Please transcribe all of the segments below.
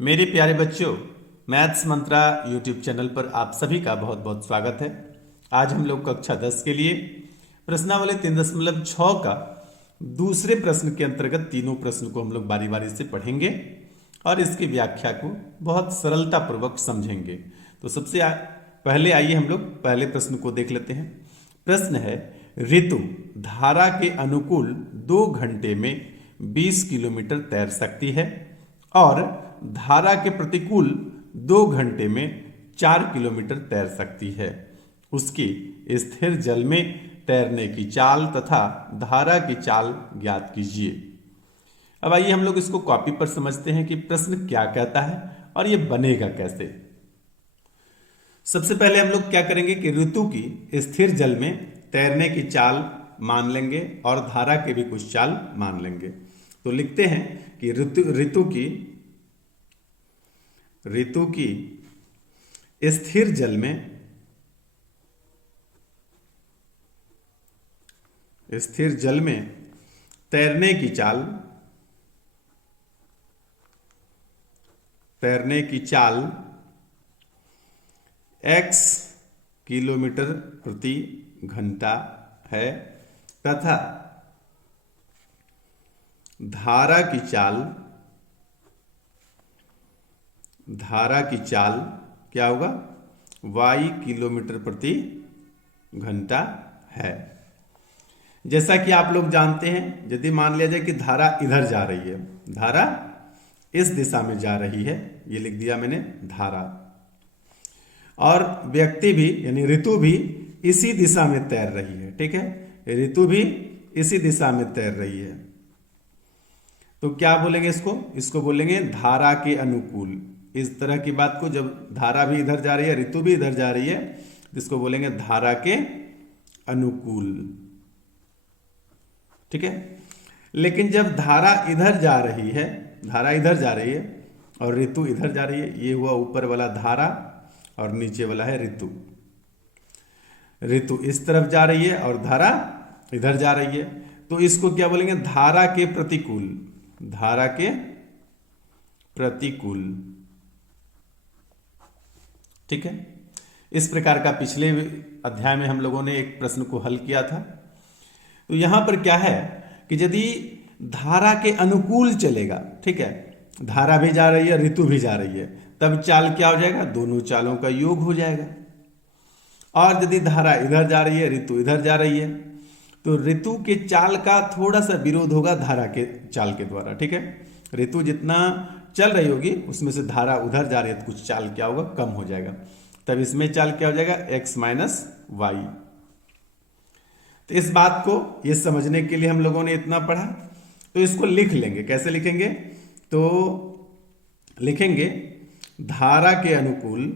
मेरे प्यारे बच्चों, मैथ्स मंत्रा यूट्यूब चैनल पर आप सभी का बहुत बहुत स्वागत है। आज हम लोग कक्षा 10 के लिए प्रश्नावली 3.6 का दूसरे प्रश्न के अंतर्गत तीनों प्रश्न को हम लोग बारी बारी से पढ़ेंगे और इसकी व्याख्या को बहुत सरलता पूर्वक समझेंगे। तो पहले आइए हम लोग पहले प्रश्न को देख लेते हैं। प्रश्न है, ऋतु धारा के अनुकूल 2 घंटे में 20 किलोमीटर तैर सकती है और धारा के प्रतिकूल 2 घंटे में 4 किलोमीटर तैर सकती है। उसकी स्थिर जल में तैरने की चाल तथा धारा की चाल ज्ञात कीजिए। अब आइए हम लोग इसको कॉपी पर समझते हैं कि प्रश्न क्या कहता है और ये बनेगा कैसे। सबसे पहले हम लोग क्या करेंगे कि ऋतु की स्थिर जल में तैरने की चाल मान लेंगे और धारा के भी कुछ चाल मान लेंगे। तो लिखते हैं कि ऋतु की स्थिर जल में तैरने की चाल x किलोमीटर प्रति घंटा है तथा धारा की चाल क्या होगा, y किलोमीटर प्रति घंटा है। जैसा कि आप लोग जानते हैं, यदि मान लिया जाए कि धारा इधर जा रही है, धारा इस दिशा में जा रही है, ये लिख दिया मैंने धारा, और व्यक्ति भी यानी ऋतु भी इसी दिशा में तैर रही है। ठीक है, ऋतु भी इसी दिशा में तैर रही है। तो क्या बोलेंगे इसको बोलेंगे धारा के अनुकूल। इस तरह की बात को, जब धारा भी इधर जा रही है, ऋतु भी इधर जा रही है, तो इसको बोलेंगे धारा के अनुकूल। ठीक है, लेकिन जब धारा इधर जा रही है और ऋतु इधर जा रही है, ये हुआ ऊपर वाला धारा और नीचे वाला है ऋतु। ऋतु इस तरफ जा रही है और धारा इधर जा रही है, तो इसको क्या बोलेंगे, धारा के प्रतिकूल। ठीक है, इस प्रकार का पिछले अध्याय में हम लोगों ने एक प्रश्न को हल किया था। तो यहां पर क्या है कि यदि धारा के अनुकूल चलेगा, ठीक है, धारा भी जा रही है, ऋतु भी जा रही है, तब चाल क्या हो जाएगा, दोनों चालों का योग हो जाएगा। और यदि धारा इधर जा रही है, ऋतु इधर जा रही है, तो ऋतु के चाल का थोड़ा सा विरोध होगा धारा के चाल के द्वारा। ठीक है, ऋतु जितना चल रही होगी उसमें से धारा उधर जा रही है, तो कुछ चाल क्या होगा, कम हो जाएगा। तब इसमें चाल क्या हो जाएगा, x माइनस वाई। तो इस बात को ये समझने के लिए हम लोगों ने इतना पढ़ा। तो इसको लिख लेंगे, कैसे लिखेंगे, तो लिखेंगे धारा के अनुकूल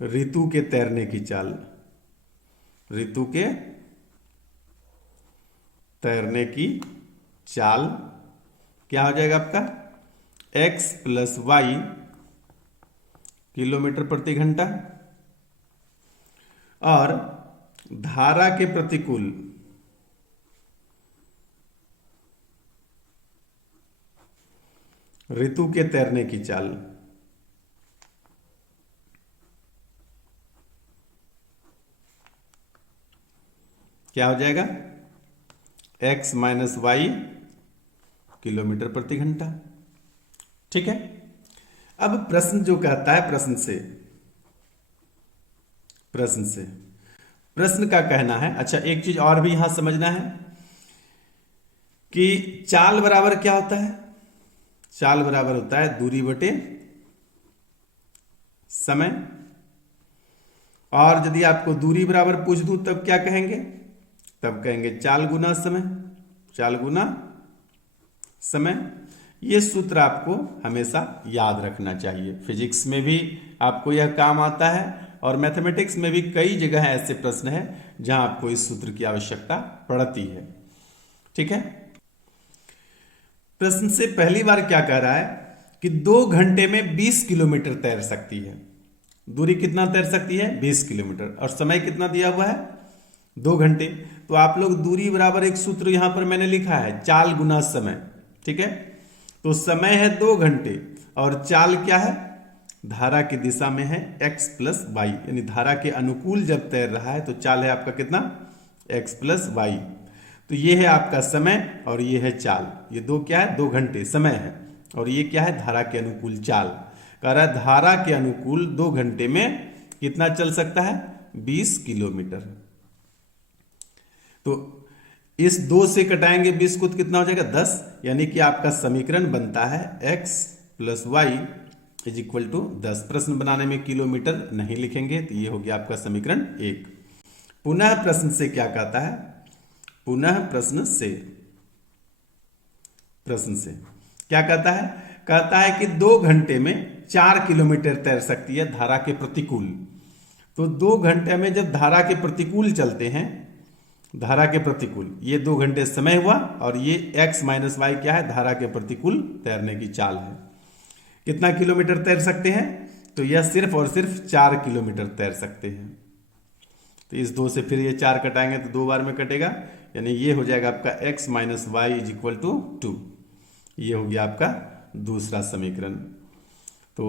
ऋतु के तैरने की चाल, ऋतु के तैरने की चाल क्या हो जाएगा आपका, x प्लस वाई किलोमीटर प्रति घंटा, और धारा के प्रतिकूल ऋतु के तैरने की चाल क्या हो जाएगा, x माइनस वाई किलोमीटर प्रति घंटा। ठीक है, अब प्रश्न जो कहता है, प्रश्न का कहना है, अच्छा एक चीज और भी यहां समझना है कि चाल बराबर क्या होता है, चाल बराबर होता है दूरी बटे समय। और यदि आपको दूरी बराबर पूछ दूं तब क्या कहेंगे, तब कहेंगे चाल गुना समय। ये सूत्र आपको हमेशा याद रखना चाहिए। फिजिक्स में भी आपको यह काम आता है और मैथमेटिक्स में भी कई जगह ऐसे प्रश्न हैं जहां आपको इस सूत्र की आवश्यकता पड़ती है। ठीक है, प्रश्न से पहली बार क्या कह रहा है कि 2 घंटे में 20 किलोमीटर तैर सकती है। दूरी कितना तैर सकती है, 20 किलोमीटर, और समय कितना दिया हुआ है, 2 घंटे। तो आप लोग दूरी बराबर एक सूत्र यहां पर मैंने लिखा है, चाल गुना समय। ठीक है, तो समय है 2 घंटे और चाल क्या है, धारा की दिशा में है x प्लस वाई, यानी धारा के अनुकूल जब तैर रहा है तो चाल है आपका कितना, x प्लस वाई। तो ये है आपका समय और ये है चाल। ये दो क्या है, 2 घंटे समय है और ये क्या है, धारा के अनुकूल चाल। कह रहा है धारा के अनुकूल 2 घंटे में कितना चल सकता है, 20 किलोमीटर। तो इस 2 से कटाएंगे 20 को तो कितना हो जाएगा, 10। यानी कि आपका समीकरण बनता है x plus y is equal to 10। प्रश्न बनाने में किलोमीटर नहीं लिखेंगे, तो ये हो गया आपका समीकरण 1। पुनः प्रश्न से क्या कहता है, पुनः प्रश्न से क्या कहता है, कहता है कि 2 घंटे में 4 किलोमीटर तैर सकती है धारा के प्रतिकूल। तो 2 घंटे में जब धारा के प्रतिकूल चलते हैं, धारा के प्रतिकूल, ये 2 घंटे समय हुआ और ये x माइनस वाई क्या है, धारा के प्रतिकूल तैरने की चाल है। कितना किलोमीटर तैर सकते हैं, तो यह सिर्फ और सिर्फ 4 किलोमीटर तैर सकते हैं। तो इस 2 से फिर ये 4 कटाएंगे तो 2 बार में कटेगा, यानी ये हो जाएगा आपका x minus y is equal to 2। ये हो गया आपका दूसरा समीकरण। तो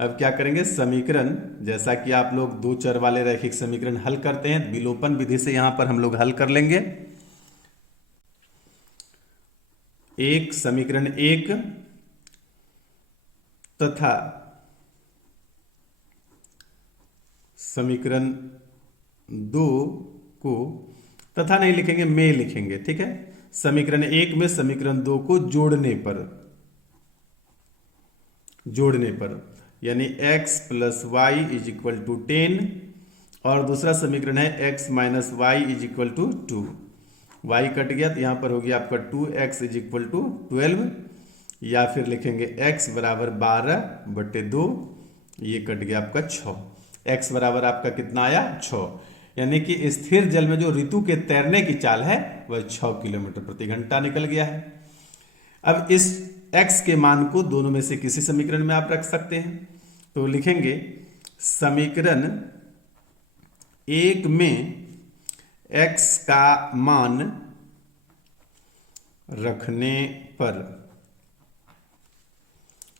अब क्या करेंगे, समीकरण जैसा कि आप लोग 2 चर वाले रैखिक समीकरण हल करते हैं, विलोपन विधि से यहां पर हम लोग हल कर लेंगे। एक समीकरण 1 तथा समीकरण 2 को, तथा नहीं लिखेंगे, में लिखेंगे। ठीक है, समीकरण 1 में समीकरण 2 को जोड़ने पर यानी x plus y is equal to 10 और दूसरा समीकरण है x minus y is equal to 2। y cut गया तो यहां पर हो गया आपका 2x इज इक्वल टू 12, या फिर लिखेंगे x बराबर 12/2, ये कट गया आपका 6। x बराबर आपका कितना आया, 6। यानी कि स्थिर जल में जो ऋतु के तैरने की चाल है वह 6 किलोमीटर प्रति घंटा निकल गया है। अब इस x के मान को दोनों में से किसी समीकरण में आप रख सकते हैं। तो लिखेंगे समीकरण 1 में x का मान रखने पर,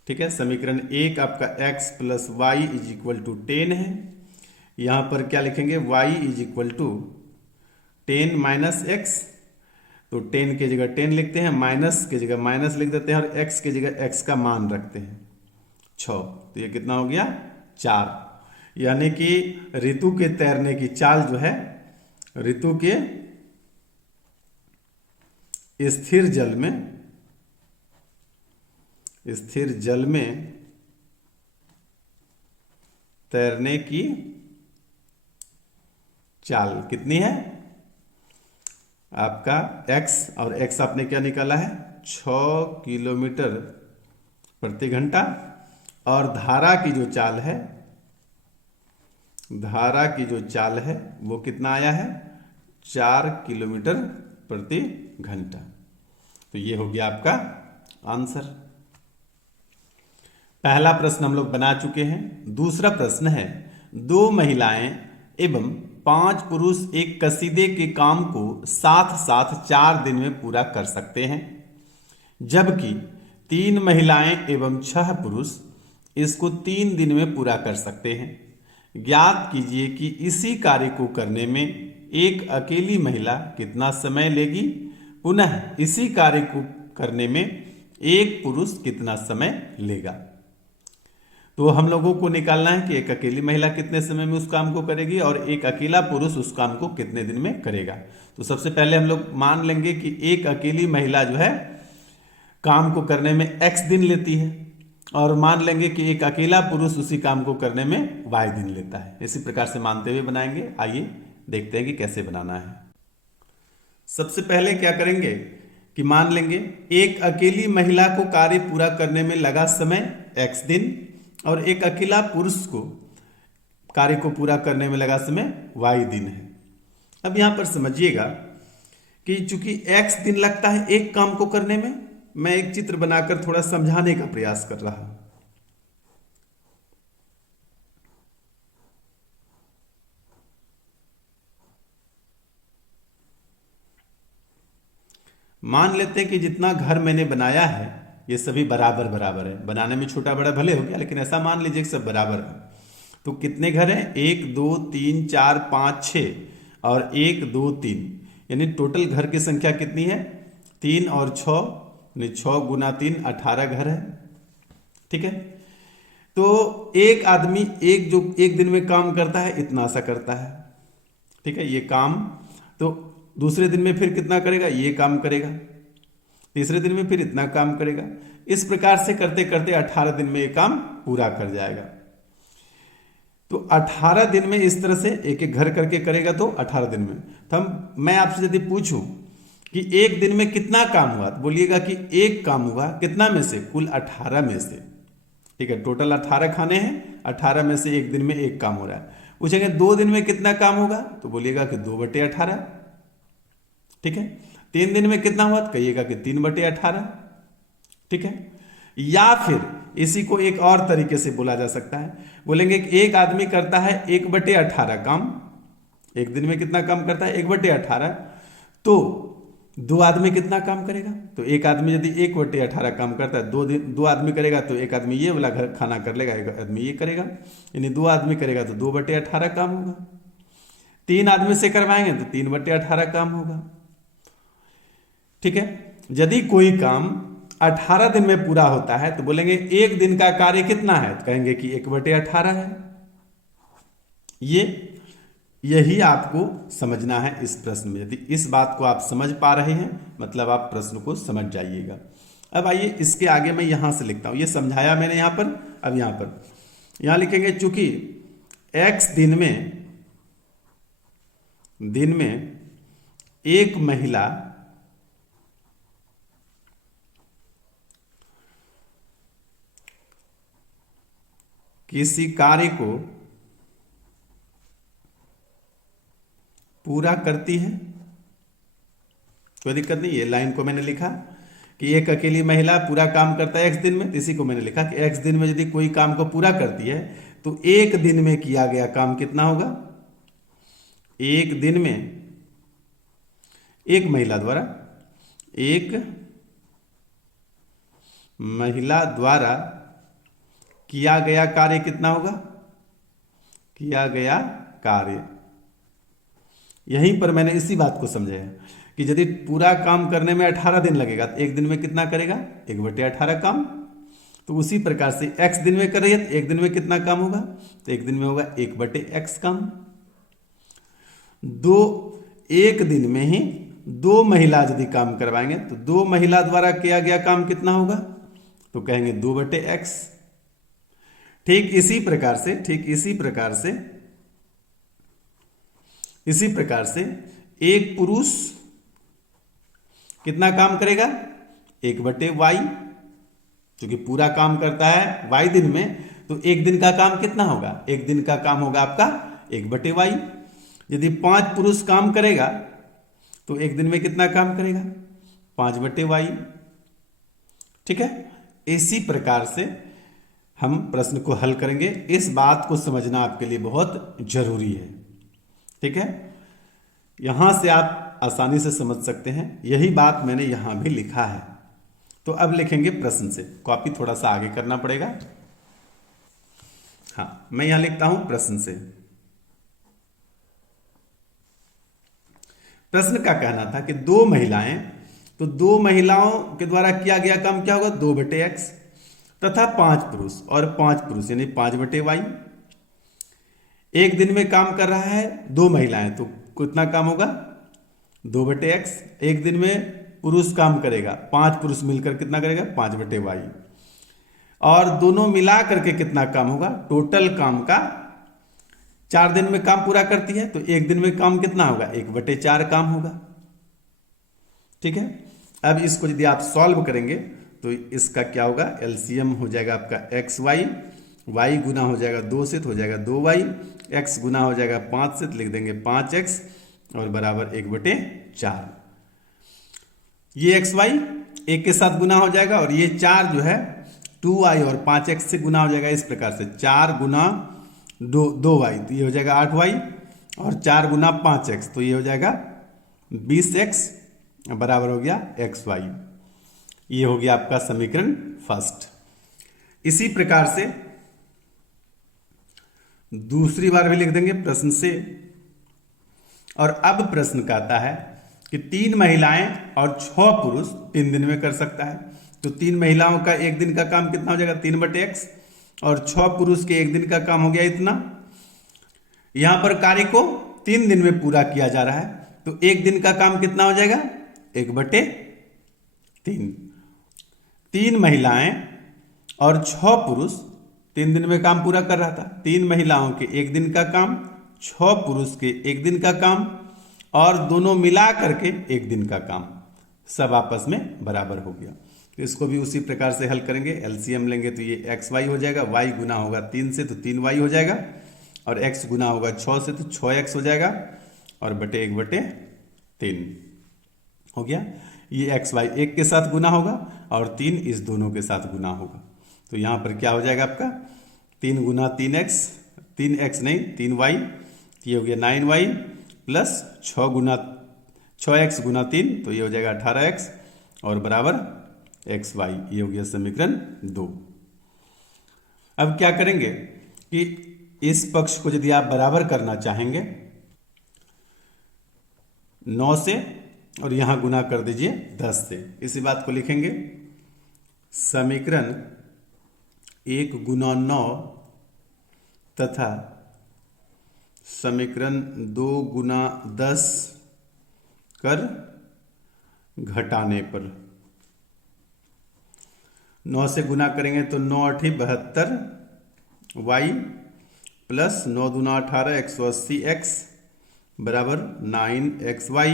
ठीक है, समीकरण 1 आपका x plus y is equal to 10 है। यहां पर क्या लिखेंगे, y is equal to 10 minus x, तो 10 की जगह 10 लिखते हैं, माइनस की जगह माइनस लिख देते हैं और x की जगह x का मान रखते हैं 6। तो ये कितना हो गया, 4। यानी कि ऋतु के तैरने की चाल जो है, ऋतु के स्थिर जल में तैरने की चाल कितनी है आपका x, और x आपने क्या निकाला है, 6 किलोमीटर प्रति घंटा, और धारा की जो चाल है वो कितना आया है, 4 किलोमीटर प्रति घंटा। तो ये हो गया आपका आंसर। पहला प्रश्न हम लोग बना चुके हैं। दूसरा प्रश्न है, 2 महिलाएं एवं 5 पुरुष एक कसीदे के काम को साथ साथ 4 दिन में पूरा कर सकते हैं, जबकि 3 महिलाएं एवं 6 पुरुष इसको 3 दिन में पूरा कर सकते हैं। ज्ञात कीजिए कि इसी कार्य को करने में एक अकेली महिला कितना समय लेगी, पुनः इसी कार्य को करने में एक पुरुष कितना समय लेगा। तो हम लोगों को निकालना है कि एक अकेली महिला कितने समय में उस काम को करेगी और एक अकेला पुरुष उस काम को कितने दिन में करेगा। तो सबसे पहले हम लोग मान लेंगे कि एक अकेली महिला जो है काम को करने में x दिन लेती है, और मान लेंगे कि एक अकेला पुरुष उसी काम को करने में y दिन लेता है। इसी प्रकार से मानते हुए बनाएंगे। आइए देखते हैं कि कैसे बनाना है। सबसे पहले क्या करेंगे कि मान लेंगे एक अकेली महिला को कार्य पूरा करने में लगा समय x दिन, और एक अकेला पुरुष को कार्य को पूरा करने में लगा समय y दिन है। अब यहां पर समझिएगा कि चूंकि x दिन लगता है एक काम को करने में, मैं एक चित्र बनाकर थोड़ा समझाने का प्रयास कर रहा हूं। मान लेते हैं कि जितना घर मैंने बनाया है ये सभी बराबर बराबर है, बनाने में छोटा बड़ा भले हो गया लेकिन ऐसा मान लीजिए कि सब बराबर है। तो कितने घर हैं? 1 2 3 4 5 6 और 1 2 3, यानी टोटल घर की संख्या कितनी है? 3 और 6, यानी 6 गुना 3 18 घर है। ठीक है, तो एक आदमी एक दिन में काम करता है इतना सा करता है। ठीक है, ये काम तो दूसरे दिन में फिर कितना करेगा? ये काम करेगा। तीसरे दिन में फिर इतना काम करेगा। इस प्रकार से करते करते 18 दिन में ये काम पूरा कर जाएगा। तो 18 दिन में इस तरह से एक एक घर करके करेगा तो 18 दिन में। तो मैं आपसे यदि पूछूं कि एक दिन में कितना काम हुआ, तो बोलिएगा कि एक काम हुआ। कितना में से? कुल 18 में से। ठीक है, टोटल 18 खाने हैं, 18 में से एक दिन में एक काम हो रहा है। पूछेंगे 2 दिन में कितना काम होगा, तो बोलिएगा कि 2/18। ठीक है, 3 दिन में कितना हुआ, तो कहिएगा कि 3/18। ठीक है, या फिर इसी को एक और तरीके से बोला जा सकता है, बोलेंगे कि एक आदमी करता है 1/18 काम। एक दिन में कितना काम करता है? 1/18। तो 2 आदमी कितना काम करेगा? तो एक आदमी यदि 1/18 काम करता है, 2 आदमी करेगा तो एक आदमी ये वाला घर खाना कर लेगा, एक आदमी ये करेगा, यानी 2 आदमी करेगा तो 2/18 काम होगा। 3 आदमी से करवाएंगे तो 3/18 काम होगा। ठीक है, यदि कोई काम 18 दिन में पूरा होता है तो बोलेंगे एक दिन का कार्य कितना है, तो कहेंगे कि 1/18 है। यही आपको समझना है इस प्रश्न में। यदि इस बात को आप समझ पा रहे हैं मतलब आप प्रश्न को समझ जाइएगा। अब आइए इसके आगे मैं यहां से लिखता हूं, ये समझाया मैंने यहां पर। अब यहां लिखेंगे चूंकि x दिन में एक महिला किसी कार्य को पूरा करती है, कोई दिक्कत नहीं। ये लाइन को मैंने लिखा कि एक अकेली महिला पूरा काम करता है x दिन में, इसी को मैंने लिखा कि x दिन में यदि कोई काम को पूरा करती है तो एक दिन में किया गया काम कितना होगा? एक दिन में एक महिला द्वारा किया गया कार्य कितना होगा? किया गया कार्य। यहीं पर मैंने इसी बात को समझाया कि यदि पूरा काम करने में 18 दिन लगेगा तो एक दिन में कितना करेगा? 1/18 काम। तो उसी प्रकार से x दिन में कर रही है तो एक दिन में कितना काम होगा? तो एक दिन में होगा 1/x काम। एक दिन में ही 2 महिला यदि काम करवाएंगे तो 2 महिला द्वारा किया गया काम कितना होगा? तो कहेंगे 2/x। ठीक इसी प्रकार से एक पुरुष कितना काम करेगा? 1/y, क्योंकि पूरा काम करता है y दिन में, तो एक दिन का काम कितना होगा? एक दिन का काम होगा आपका 1/y। यदि 5 पुरुष काम करेगा तो एक दिन में कितना काम करेगा? 5/y। ठीक है, इसी प्रकार से हम प्रश्न को हल करेंगे। इस बात को समझना आपके लिए बहुत जरूरी है। ठीक है, यहां से आप आसानी से समझ सकते हैं। यही बात मैंने यहां भी लिखा है। तो अब लिखेंगे प्रश्न से, कॉपी थोड़ा सा आगे करना पड़ेगा। हाँ, मैं यहां लिखता हूं प्रश्न से। प्रश्न का कहना था कि 2 महिलाएं, तो 2 महिलाओं के द्वारा किया गया काम क्या होगा? 2/x, तथा 5 पुरुष और 5 पुरुष यानी 5/y। एक दिन में काम कर रहा है 2 महिलाएं, तो कितना काम होगा? 2/x। एक दिन में पुरुष काम करेगा, 5 पुरुष मिलकर कितना करेगा? 5/y। और दोनों मिला करके कितना काम होगा? टोटल काम का 4 दिन में काम पूरा करती है, तो एक दिन में काम कितना होगा? 1/4 काम होगा। ठीक है, अब इसको यदि आप सॉल्व करेंगे तो इसका क्या होगा? एलसीएम हो जाएगा आपका xy, y गुना हो जाएगा 2 से तो हो जाएगा 2y, x गुना हो जाएगा 5 से तो लिख देंगे 5x और बराबर 1/4। ये xy एक के साथ गुना हो जाएगा और ये 4 जो है 2y और 5x से गुना हो जाएगा। इस प्रकार से 4 गुना 2y तो ये हो जाएगा 8y और 4 गुना 5x तो ये हो जाएगा 20x बराबर हो गया एक्स वाई। ये हो गया आपका समीकरण फर्स्ट। इसी प्रकार से दूसरी बार भी लिख देंगे प्रश्न से। और अब प्रश्न कहता है कि 3 महिलाएं और 6 पुरुष 3 दिन में कर सकता है। तो 3 महिलाओं का एक दिन का काम कितना हो जाएगा 3/x, और 6 पुरुष के एक दिन का काम हो गया इतना। यहां पर कार्य को 3 दिन में पूरा किया जा रहा है, तो एक दिन का काम कितना हो जाएगा 1/3। 3 महिलाएं और 6 पुरुष 3 दिन में काम पूरा कर रहा था। 3 महिलाओं के एक दिन का काम, 6 पुरुष के एक दिन का काम, और दोनों मिला करके एक दिन का काम, सब आपस में बराबर हो गया। तो इसको भी उसी प्रकार से हल करेंगे। एलसीएम लेंगे तो ये एक्स वाई हो जाएगा, वाई गुना होगा 3 से तो 3y हो जाएगा, और x गुना होगा 6 से तो 6x हो जाएगा, और बटे 1/3 हो गया। ये एक्स वाई एक के साथ गुना होगा और 3 इस दोनों के साथ गुना होगा। तो यहाँ पर क्या हो जाएगा आपका 3 गुना 3x, 3x नहीं 3y, ये हो गया 9y, प्लस 6x गुना 3, तो ये हो जाएगा 18x, और बराबर एक्स वाई। ये हो गया समीकरण 2। अब क्या करेंगे कि इस पक्ष को यदि आप बराबर करना चाहेंगे 9 से, और यहां गुना कर दीजिए 10 से। इसी बात को लिखेंगे समीकरण 1 गुना 9 तथा समीकरण 2 गुना 10 कर घटाने पर। 9 से गुना करेंगे तो 9 8 72 y, प्लस 9 दूना 18 180x, बराबर 9xy,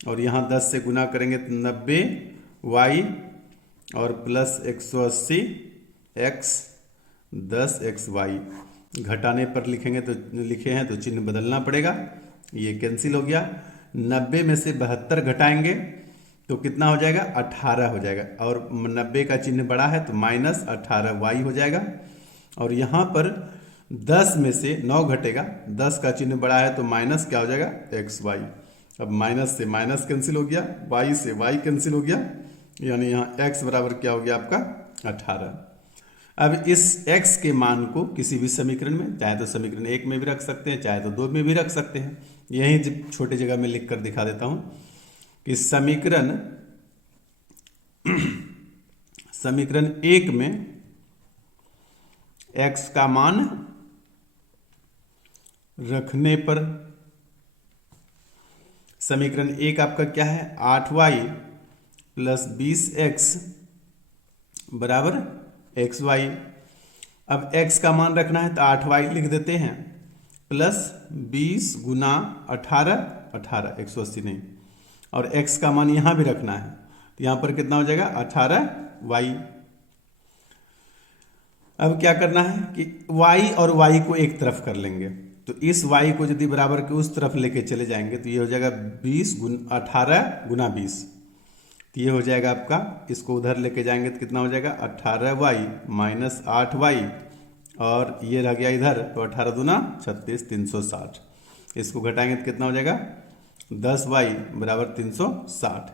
और यहाँ 10 से गुना करेंगे तो 90y, और प्लस 180x 10xy। घटाने पर लिखेंगे तो लिखे हैं तो चिन्ह बदलना पड़ेगा, ये कैंसिल हो गया। 90 में से 72 घटाएंगे तो कितना हो जाएगा 18 हो जाएगा, और 90 का चिन्ह बड़ा है तो माइनस 18y हो जाएगा। और यहाँ पर 10 में से 9 घटेगा, 10 का चिन्ह बड़ा है तो माइनस क्या हो जाएगा xy। अब माइनस से माइनस कैंसिल हो गया, y से y कैंसिल हो गया, यानी यहाँ x बराबर क्या हो गया आपका 18। अब इस x के मान को किसी भी समीकरण में, चाहे तो समीकरण 1 में भी रख सकते हैं, चाहे तो 2 में भी रख सकते हैं। यही छोटे जगह में लिख कर दिखा देता हूं कि समीकरण 1 में x का मान रखने पर, समीकरण 1 आपका क्या है 8y प्लस 20x बराबर xy। अब x का मान रखना है तो 8y लिख देते हैं, प्लस 20 गुना 18 180 नहीं, और x का मान यहां भी रखना है तो यहां पर कितना हो जाएगा 18y। अब क्या करना है कि y और y को एक तरफ कर लेंगे, तो इस y को यदि बराबर के उस तरफ लेके चले जाएंगे तो ये हो जाएगा 18 गुना 20, तो ये हो जाएगा आपका, इसको उधर लेके जाएंगे तो कितना हो जाएगा 18y माइनस 8y, और ये रह गया इधर तो 18 दूना 36 360। इसको घटाएंगे तो कितना हो जाएगा 10y बराबर 360।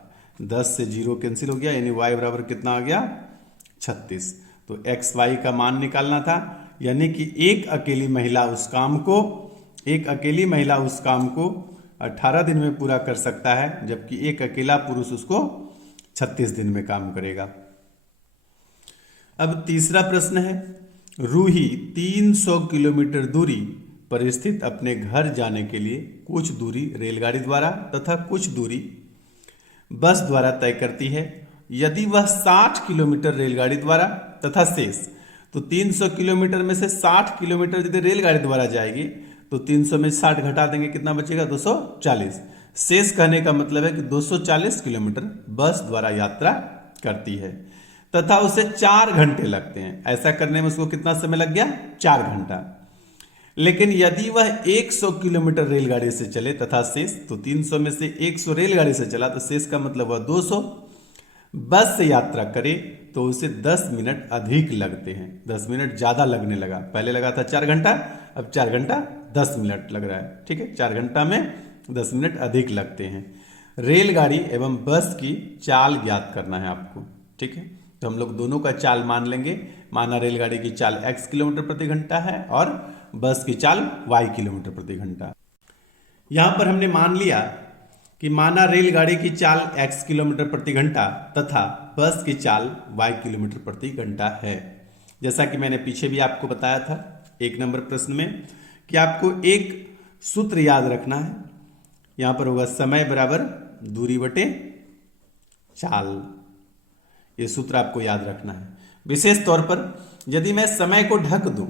10 से 0 कैंसिल हो गया, यानी y बराबर कितना आ गया 36। तो xy का मान निकालना था, यानी कि एक अकेली महिला उस काम को 18 दिन में पूरा कर सकता है, जबकि एक अकेला पुरुष उसको 36 दिन में काम करेगा। अब तीसरा प्रश्न है, रूही 300 किलोमीटर दूरी पर स्थित अपने घर जाने के लिए कुछ दूरी रेलगाड़ी द्वारा तथा कुछ दूरी बस द्वारा तय करती है। यदि वह 60 किलोमीटर रेलगाड़ी द्वारा तथा शेष, तो 300 किलोमीटर में से 60 किलोमीटर यदि रेलगाड़ी द्वारा जाएगी तो 300 में 60 घटा देंगे, कितना बचेगा 240। शेष कहने का मतलब है कि 240 किलोमीटर बस द्वारा यात्रा करती है तथा उसे 4 घंटे लगते हैं। ऐसा करने में उसको कितना समय लग गया 4 घंटा। लेकिन यदि वह 100 किलोमीटर रेलगाड़ी से चले तथा शेष, तो 300 में से 100 रेलगाड़ी से चला तो शेष का मतलब वह 200 बस से यात्रा करे तो उसे 10 मिनट अधिक लगते हैं। 10 मिनट ज्यादा लगने लगा, पहले लगा था 4 घंटा, अब 4 घंटा 10 मिनट लग रहा है। ठीक है, 4 घंटा में 10 मिनट अधिक लगते हैं। रेलगाड़ी एवं बस की चाल ज्ञात करना है आपको। ठीक है, तो हम लोग दोनों का चाल मान लेंगे। माना रेलगाड़ी की चाल x किलोमीटर प्रति घंटा है और बस की चाल y किलोमीटर प्रति घंटा। यहां पर हमने मान लिया कि माना रेलगाड़ी की चाल x किलोमीटर प्रति घंटा तथा बस की चाल y किलोमीटर प्रति घंटा है। जैसा कि मैंने पीछे भी आपको बताया था 1 नंबर प्रश्न में कि आपको एक सूत्र याद रखना है। यहां पर होगा समय बराबर दूरी बटे चाल। ये सूत्र आपको याद रखना है। विशेष तौर पर यदि मैं समय को ढक दूं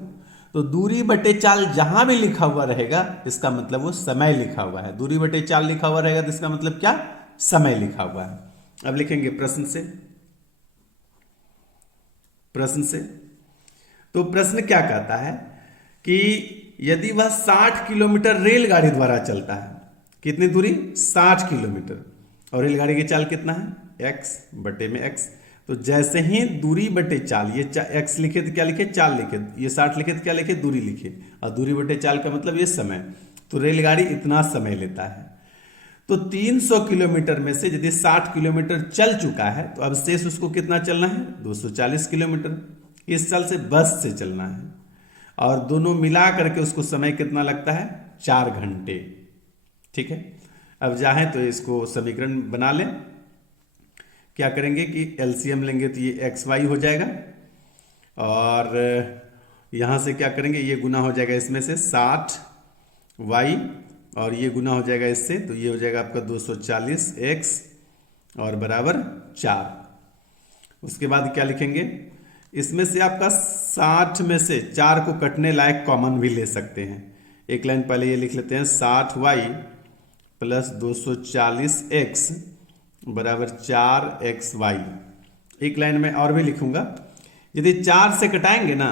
तो दूरी बटे चाल जहां भी लिखा हुआ रहेगा इसका मतलब वो समय लिखा हुआ है। दूरी बटे चाल लिखा हुआ रहेगा तो इसका मतलब क्या, समय लिखा हुआ है। अब लिखेंगे प्रश्न से। तो प्रश्न क्या कहता है कि यदि वह 60 किलोमीटर रेलगाड़ी द्वारा चलता है, कितनी दूरी 60 किलोमीटर, और रेलगाड़ी की चाल कितना है x बटे में x, तो जैसे ही दूरी बटे चाल, ये x लिखे तो क्या लिखे, चाल लिखे, ये 60 लिखे तो क्या लिखे, दूरी लिखे, और दूरी बटे चाल का मतलब ये समय। तो रेलगाड़ी इतना समय लेता है। तो 300 किलोमीटर में से यदि 60 किलोमीटर चल चुका है तो अब शेष उसको कितना चलना है, 240 किलोमीटर। इस चाल से बस से चलना है और दोनों मिला करके उसको समय कितना लगता है, 4 घंटे। ठीक है, अब चाहें तो इसको समीकरण बना लें। क्या करेंगे कि एलसीएम लेंगे तो ये एक्स वाई हो जाएगा और यहाँ से क्या करेंगे, ये गुना हो जाएगा इसमें से 60 वाई और ये गुना हो जाएगा इससे, तो ये हो जाएगा आपका 240 एक्स और बराबर 4। उसके बाद क्या लिखेंगे, इसमें से आपका 60 में से 4 को कटने लायक कॉमन भी ले सकते हैं। एक लाइन पहले ये लिख लेते हैं, 60 वाई प्लस 240 एक्स बराबर 4 एक्स वाई। एक लाइन में और भी लिखूंगा, यदि 4 से कटाएंगे ना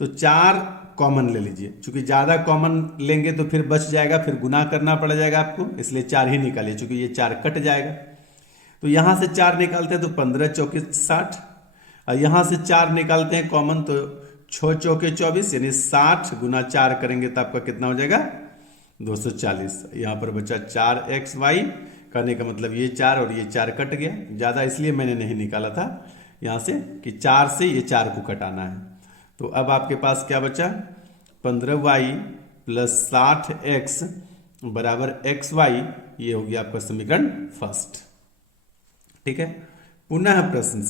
तो 4 कॉमन ले लीजिए, क्योंकि ज़्यादा कॉमन लेंगे तो फिर बच जाएगा, फिर गुना करना पड़ जाएगा आपको, इसलिए 4 ही निकालिए, क्योंकि ये 4 कट जाएगा। तो यहाँ से 4 निकालते हैं तो 15 चौके 60, और यहाँ से 4 निकालते हैं कॉमन तो 6 चौके 24, यानी 60 गुना 4 करेंगे तो आपका कितना हो जाएगा, 240। यहाँ पर बचा 4 एक्स वाई, करने का मतलब ये 4 और ये 4 कट गया, ज़्यादा इसलिए मैंने नहीं निकाला था यहाँ से कि 4 से ये 4 को कटाना है। तो अब आपके पास क्या बचा, 15 वाई प्लस 60 एक्स बराबर एक्स वाई। ये हो गया आपका समीकरण फर्स्ट। ठीक है, पुनः प्रश्न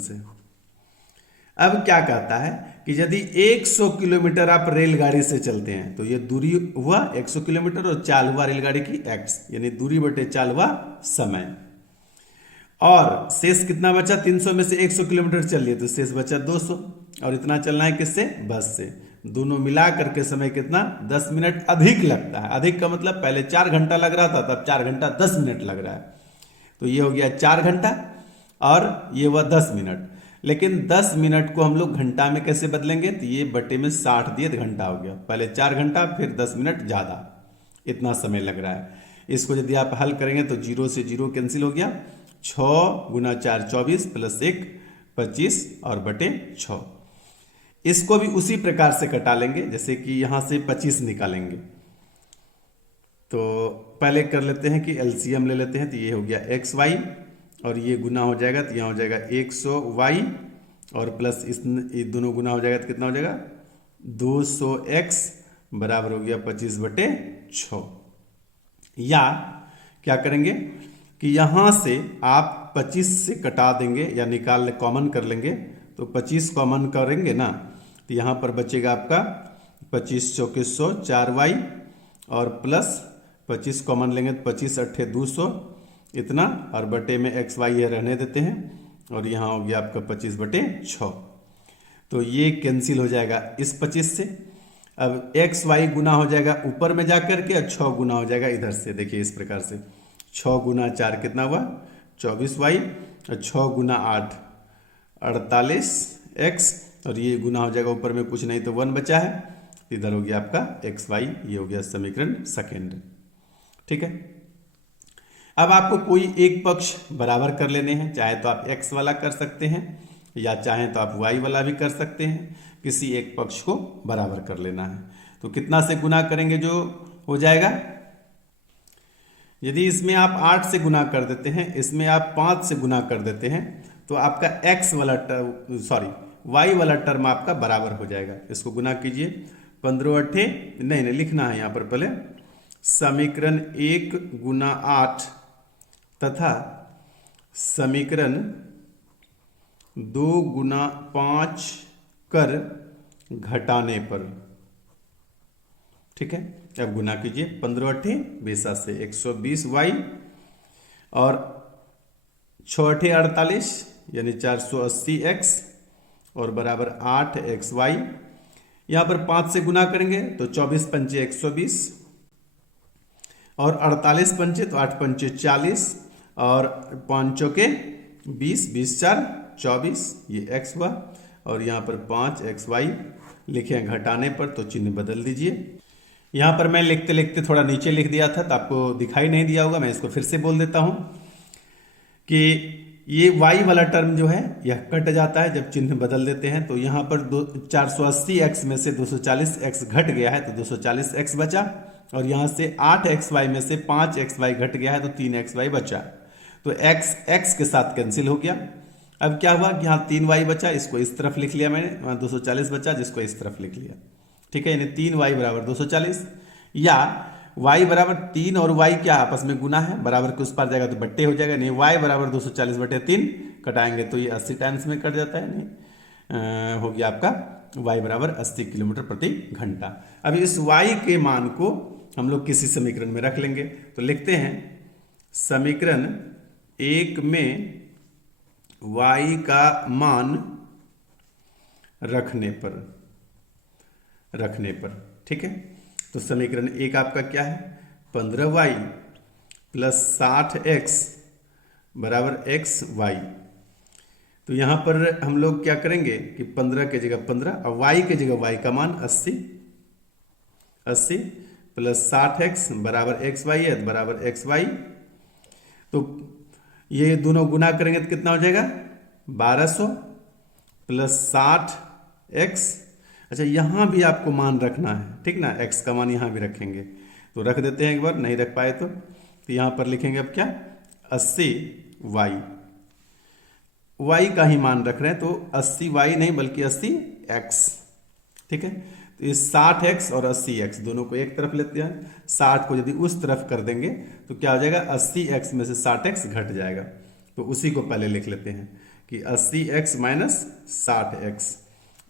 से अब क्या कहता है कि यदि 100 किलोमीटर आप रेलगाड़ी से चलते हैं तो ये दूरी हुआ 100 किलोमीटर और चाल हुआ रेलगाड़ी की x, यानी दूरी बटे चाल हुआ समय, और शेष कितना बचा, 300 में से 100 किलोमीटर चल लिए तो शेष बचा 200, और इतना चलना है किससे, बस से। दोनों मिला करके समय कितना, 10 मिनट अधिक लगता है। अधिक का मतलब पहले 4 घंटा लग रहा था, तब 4 घंटा 10 मिनट लग रहा है। तो ये हो गया 4 घंटा और ये हुआ 10 मिनट। लेकिन 10 मिनट को हम लोग घंटा में कैसे बदलेंगे, तो ये बटे में 60 दिए तो घंटा हो गया। पहले 4 घंटा फिर 10 मिनट ज़्यादा, इतना समय लग रहा है। इसको यदि आप हल करेंगे तो 0 से 0 कैंसिल हो गया, 6 गुना 4 24 प्लस 1 25 और बटे 6। इसको भी उसी प्रकार से कटा लेंगे, जैसे कि यहाँ से 25 निकालेंगे। तो पहले कर लेते हैं कि एलसीएम ले लेते हैं, तो ये हो गया एक्स वाई और ये गुना हो जाएगा तो यहाँ हो जाएगा 100 वाई और प्लस ये दोनों गुना हो जाएगा तो कितना हो जाएगा 200 एक्स बराबर हो गया 25 बटे 6। या क्या करेंगे कि यहाँ से आप 25 से कटा देंगे या निकाल कॉमन कर लेंगे, तो 25 कॉमन करेंगे ना तो यहाँ पर बचेगा आपका 25 चौके 100 4 वाई और प्लस 25 कॉमन लेंगे तो 25 अट्ठे 200 इतना, और बटे में एक्स वाई ये रहने देते हैं और यहाँ हो गया आपका 25 बटे 6। तो ये कैंसिल हो जाएगा इस 25 से। अब एक्स वाई गुना हो जाएगा ऊपर में जाकर के और 6 गुना हो जाएगा इधर से। देखिए इस प्रकार से 6 गुना 4 कितना हुआ 24 वाई और 6 गुना 8 48 एक्स और ये गुना हो जाएगा ऊपर में कुछ नहीं तो 1 बचा है, इधर हो गया आपका एक्स वाई। ये हो गया समीकरण सेकेंड। ठीक है, अब आपको कोई एक पक्ष बराबर कर लेने हैं, चाहे तो आप x वाला कर सकते हैं या चाहे तो आप y वाला भी कर सकते हैं। किसी एक पक्ष को बराबर कर लेना है। तो कितना से गुना करेंगे जो हो जाएगा? यदि इसमें आप 8 से गुना कर देते हैं, इसमें आप 5 से गुना कर देते हैं, तो आपका x वाला टर्म y वाला टर्म आपका बराबर हो जाएगा। इसको गुना कीजिए, 15 अट्ठे नहीं लिखना है यहाँ पर पहले, समीकरण 1 गुना 8 तथा समीकरण 2 गुना 5 कर घटाने पर। ठीक है, अब गुना कीजिए, 15 अट्ठे 20 से 120 y और 6 अट्ठे 48 यानी 480 x और बराबर 8 एक्स वाई। यहाँ पर 5 से गुना करेंगे तो 24 पंचे 120 और 48 पंचे तो 8 पंचे 40 और 5 चौके 20, 20 4 24, ये x हुआ और यहाँ पर 5 एक्स वाई लिखे हैं घटाने पर, तो चिन्ह बदल दीजिए। यहाँ पर मैं लिखते लिखते थोड़ा नीचे लिख दिया था तो आपको दिखाई नहीं दिया होगा, मैं इसको फिर से बोल देता हूँ कि ये y वाला टर्म जो है यह कट जाता है जब चिन्ह बदल देते हैं। तो यहाँ पर 480x में से 240x घट गया है तो 240x बचा और यहाँ से 8xy में से 5xy घट गया है तो 3xy बचा। तो x के साथ कैंसिल हो गया। अब क्या हुआ कि यहाँ 3y बचा, इसको इस तरफ लिख लिया मैंने, वहाँ 240 बचा जिसको इस तरफ लिख लिया। ठीक है, यानी 3y बराबर 240 या y बराबर 3 और y क्या आपस में गुना है, बराबर के उस पार जाएगा तो बट्टे हो जाएगा। नहीं, y बराबर 240 बटे 3 कटाएंगे तो ये 80 टाइम्स में कट जाता है। नहीं हो गया आपका y बराबर 80 किलोमीटर प्रति घंटा। अब इस y के मान को हम लोग किसी समीकरण में रख लेंगे। तो लिखते हैं समीकरण 1 में y का मान रखने पर। ठीक है, तो समीकरण 1 आपका क्या है, 15y प्लस 60x बराबर xy। तो यहां पर हम लोग क्या करेंगे कि 15 के जगह 15 और y के जगह y का मान 80 प्लस 60x बराबर xy है बराबर xy। तो ये दोनों गुना करेंगे तो कितना हो जाएगा 1200 प्लस 60x। अच्छा, यहां भी आपको मान रखना है, ठीक ना, x का मान यहां भी रखेंगे। तो रख देते हैं एक बार, नहीं रख पाए तो यहां पर लिखेंगे अब क्या 80y, y का ही मान रख रहे हैं तो 80y नहीं बल्कि 80x। ठीक है, तो ये 60x और 80x दोनों को एक तरफ लेते हैं। 60 को यदि उस तरफ कर देंगे तो क्या हो जाएगा 80x में से 60x घट जाएगा। तो उसी को पहले लिख लेते हैं कि 80x माइनस 60x।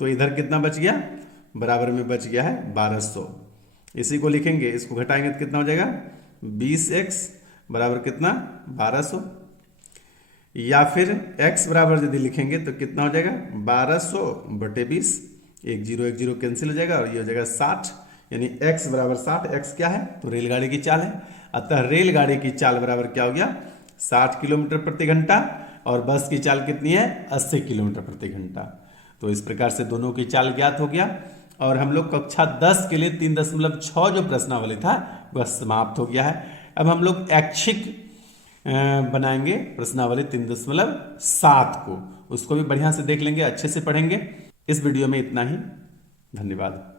तो इधर कितना बच गया, बराबर में बच गया है 1200। इसी को लिखेंगे, इसको घटाएंगे तो कितना हो जाएगा 20x बराबर कितना 1200। या फिर x बराबर यदि लिखेंगे तो कितना हो जाएगा 1200 बटे 20, 1 0 कैंसिल हो जाएगा और ये हो जाएगा 60, यानी x बराबर 60। x क्या है तो रेलगाड़ी की चाल है, अतः रेलगाड़ी की चाल बराबर क्या हो गया 60 किलोमीटर प्रति घंटा और बस की चाल कितनी है 80 किलोमीटर प्रति घंटा। तो इस प्रकार से दोनों की चाल ज्ञात हो गया और हम लोग कक्षा 10 के लिए 3.6 जो प्रश्नावली था वह समाप्त हो गया है। अब हम लोग ऐच्छिक बनाएंगे प्रश्नावली 3.7 को, उसको भी बढ़िया से देख लेंगे, अच्छे से पढ़ेंगे। इस वीडियो में इतना ही, धन्यवाद।